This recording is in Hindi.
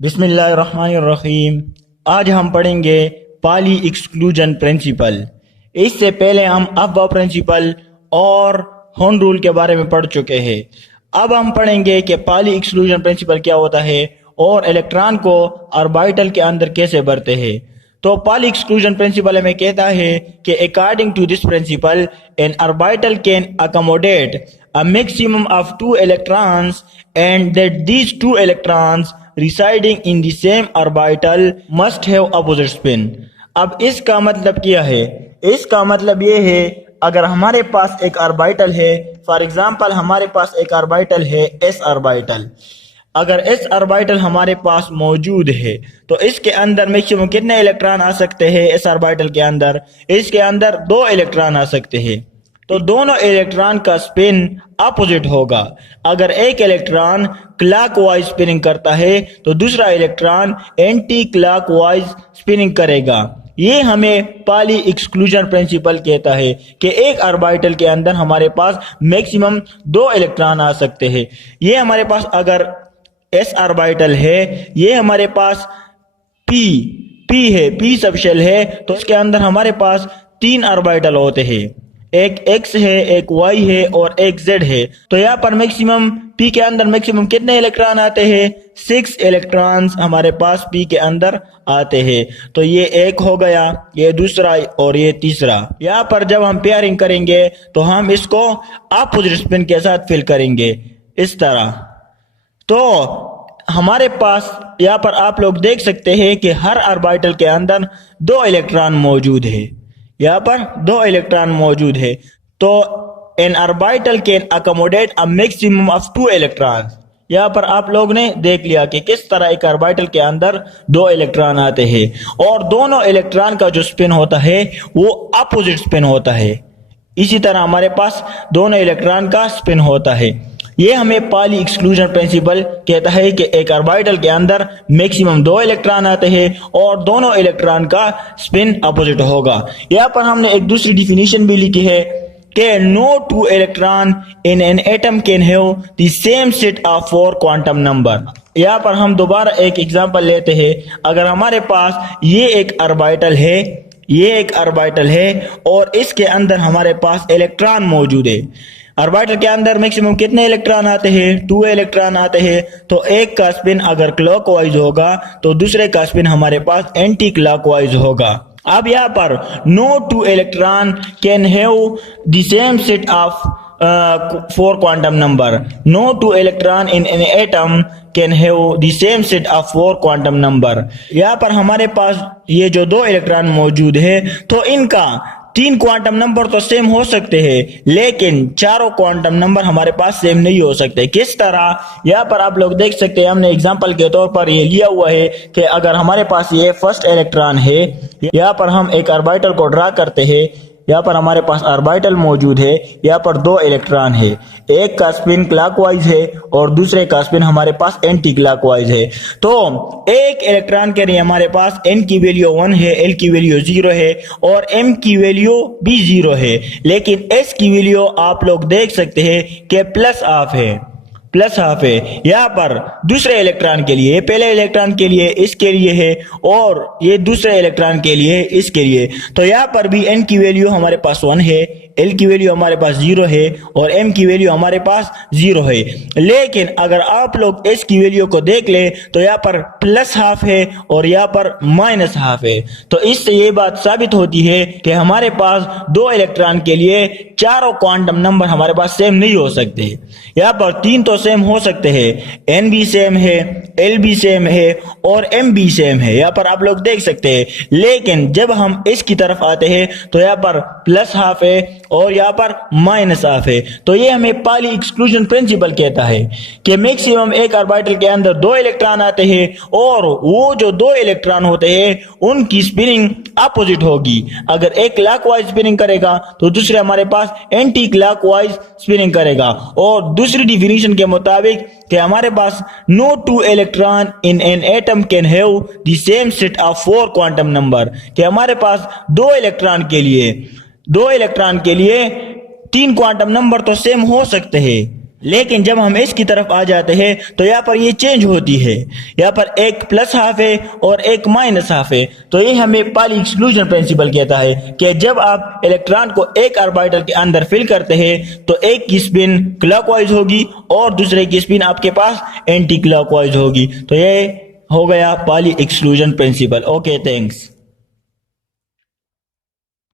बिस्मिल्लाहिर्रहमानिर्रहीम। आज हम पढ़ेंगे पाली एक्सक्लूजन प्रिंसिपल। इससे पहले हम अफवा प्रिंसिपल और होम रूल के बारे में पढ़ चुके हैं। अब हम पढ़ेंगे कि पाली एक्सक्लूजन प्रिंसिपल क्या होता है और इलेक्ट्रॉन को ऑर्बिटल के अंदर कैसे भरते हैं। तो पाली एक्सक्लूजन प्रिंसिपल हमें कहता है कि according to this principle an orbital can accommodate a maximum of two electrons and that these two electrons residing in the same orbital must have opposite spin। अब इसका मतलब क्या है? इसका मतलब ये है, अगर हमारे पास एक ऑर्बिटल है, फॉर एग्जांपल हमारे पास एक ऑर्बिटल है एस ऑर्बिटल। अगर एस ऑर्बिटल हमारे पास मौजूद है तो इसके अंदर मैक्सिमम कितने इलेक्ट्रॉन आ सकते हैं? एस ऑर्बिटल के अंदर इसके अंदर 2 इलेक्ट्रॉन आ सकते हैं। तो दोनों इलेक्ट्रॉन का स्पिन अपोजिट होगा। अगर एक इलेक्ट्रॉन क्लॉकवाइज स्पिनिंग करता है तो दूसरा इलेक्ट्रॉन एंटी क्लॉकवाइज स्पिनिंग करेगा। ये हमें पाली एक्सक्लूजन प्रिंसिपल कहता है कि एक ऑर्बिटल के अंदर हमारे पास मैक्सिमम 2 इलेक्ट्रॉन आ सकते हैं। ये हमारे पास अगर एस ऑर्बिटल है, ये हमारे पास पी है, पी सबशेल है, तो इसके अंदर हमारे पास 3 ऑर्बिटल होते हैं। एक एक्स है, एक वाई है और एक जेड है। तो यहाँ पर मैक्सिमम पी के अंदर मैक्सिमम कितने इलेक्ट्रॉन आते हैं? 6 इलेक्ट्रॉन्स हमारे पास पी के अंदर आते हैं। तो ये एक हो गया, ये दूसरा और ये तीसरा। यहाँ पर जब हम पेयरिंग करेंगे तो हम इसको अपोजिट स्पिन के साथ फिल करेंगे इस तरह। तो हमारे पास यहाँ पर आप लोग देख सकते हैं कि हर ऑर्बिटल के अंदर 2 इलेक्ट्रॉन मौजूद है। यहाँ पर 2 इलेक्ट्रॉन मौजूद है। तो N orbital can accommodate a maximum of 2 electron. यहाँ पर आप लोग ने देख लिया कि किस तरह एक ऑर्बिटल के अंदर 2 इलेक्ट्रॉन आते हैं और दोनों इलेक्ट्रॉन का जो स्पिन होता है वो अपोजिट स्पिन होता है। इसी तरह हमारे पास दोनों इलेक्ट्रॉन का स्पिन होता है। ये हमें पाली एक्सक्लूजन प्रिंसिपल कहता है कि एक ऑर्बिटल के अंदर मैक्सिमम 2 इलेक्ट्रॉन आते हैं और दोनों इलेक्ट्रॉन का स्पिन अपोजिट होगा। यहाँ पर हमने एक दूसरी डिफिनीशन भी लिखी है कि no 2 electron in an atom can have the same set of 4 quantum number. यहाँ पर हम दोबारा एक एग्जांपल लेते हैं। अगर हमारे पास ये एक ऑर्बिटल है, ये एक ऑर्बिटल है और इसके अंदर हमारे पास इलेक्ट्रॉन मौजूद है। ऑर्बिटल के अंदर मैक्सिमम कितने इलेक्ट्रॉन आते हैं? 2 इलेक्ट्रॉन आते हैं। तो एक का स्पिन अगर क्लॉकवाइज होगा तो दूसरे का स्पिन हमारे पास एंटी क्लॉकवाइज होगा। अब यहाँ पर no 2 electron can have the same set of 4 quantum number. No 2 electron in an atom can have the same set of 4 quantum number. यहाँ पर हमारे पास ये जो 2 इलेक्ट्रॉन मौजूद है तो इनका 3 क्वांटम नंबर तो सेम हो सकते हैं, लेकिन चारों क्वांटम नंबर हमारे पास सेम नहीं हो सकते। किस तरह? यहाँ पर आप लोग देख सकते हैं, हमने एग्जांपल के तौर पर ये लिया हुआ है कि अगर हमारे पास ये फर्स्ट इलेक्ट्रॉन है, यहाँ पर हम एक ऑर्बिटल को ड्रा करते हैं। यहाँ पर हमारे पास ऑर्बिटल मौजूद है, यहाँ पर 2 इलेक्ट्रॉन है। एक का स्पिन क्लॉकवाइज है और दूसरे का स्पिन हमारे पास एंटी क्लॉकवाइज है। तो एक इलेक्ट्रॉन के लिए हमारे पास n की वैल्यू 1 है, l की वैल्यू 0 है और m की वैल्यू भी 0 है। लेकिन s की वैल्यू आप लोग देख सकते हैं कि प्लस हाफ है, प्लस हाफ है। यहाँ पर दूसरे इलेक्ट्रॉन के लिए, पहले इलेक्ट्रॉन के लिए इसके लिए है और ये दूसरे इलेक्ट्रॉन के लिए इसके लिए। तो यहाँ पर भी n की वैल्यू हमारे पास 1 है, l की वैल्यू हमारे पास 0 है और m की वैल्यू हमारे पास 0 है। लेकिन अगर आप लोग s की वैल्यू को देख ले तो यहाँ पर प्लस हाफ है और यहाँ पर माइनस हाफ है। तो इससे ये बात साबित होती है कि हमारे पास 2 इलेक्ट्रॉन के लिए चारों क्वांटम नंबर हमारे पास सेम नहीं हो सकते। यहाँ पर 3 तो सेम हो सकते हैं, n भी सेम है, l भी सेम है और m भी सेम है। यहाँ पर आप लोग देख सकते हैं। लेकिन जब हम इसकी तरफ आते हैं तो यहाँ पर प्लस हाफ है और यहाँ पर माइनस हाफ है। तो ये हमें पाली एक्सक्लूजन प्रिंसिपल कहता है कि मैक्सिमम एक ऑर्बिटल के अंदर 2 इलेक्ट्रॉन आते हैं और वो जो 2 इलेक्ट्रॉन होते हैं उनकी स्पिनिंग अपोजिट होगी। अगर एक क्लॉकवाइज स्पिनिंग करेगा तो दूसरे हमारे पास एंटी क्लॉकवाइज स्पिनिंग करेगा। और दूसरी डिफिनीशन के मुताबिक कि हमारे पास no 2 electron in an atom can have the same set of 4 quantum number, कि हमारे पास 2 इलेक्ट्रॉन के लिए 3 क्वांटम नंबर तो सेम हो सकते हैं, लेकिन जब हम इसकी तरफ आ जाते हैं तो यहाँ पर ये चेंज होती है, यहाँ पर एक प्लस हाफ है और एक माइनस हाफ है। तो ये हमें पाली एक्सक्लूजन प्रिंसिपल कहता है कि जब आप इलेक्ट्रॉन को एक ऑर्बिटल के अंदर फिल करते हैं तो एक की स्पिन क्लॉकवाइज होगी और दूसरे की स्पिन आपके पास एंटी क्लॉकवाइज होगी। तो ये हो गया पाली एक्सक्लूजन प्रिंसिपल। Okay, thanks.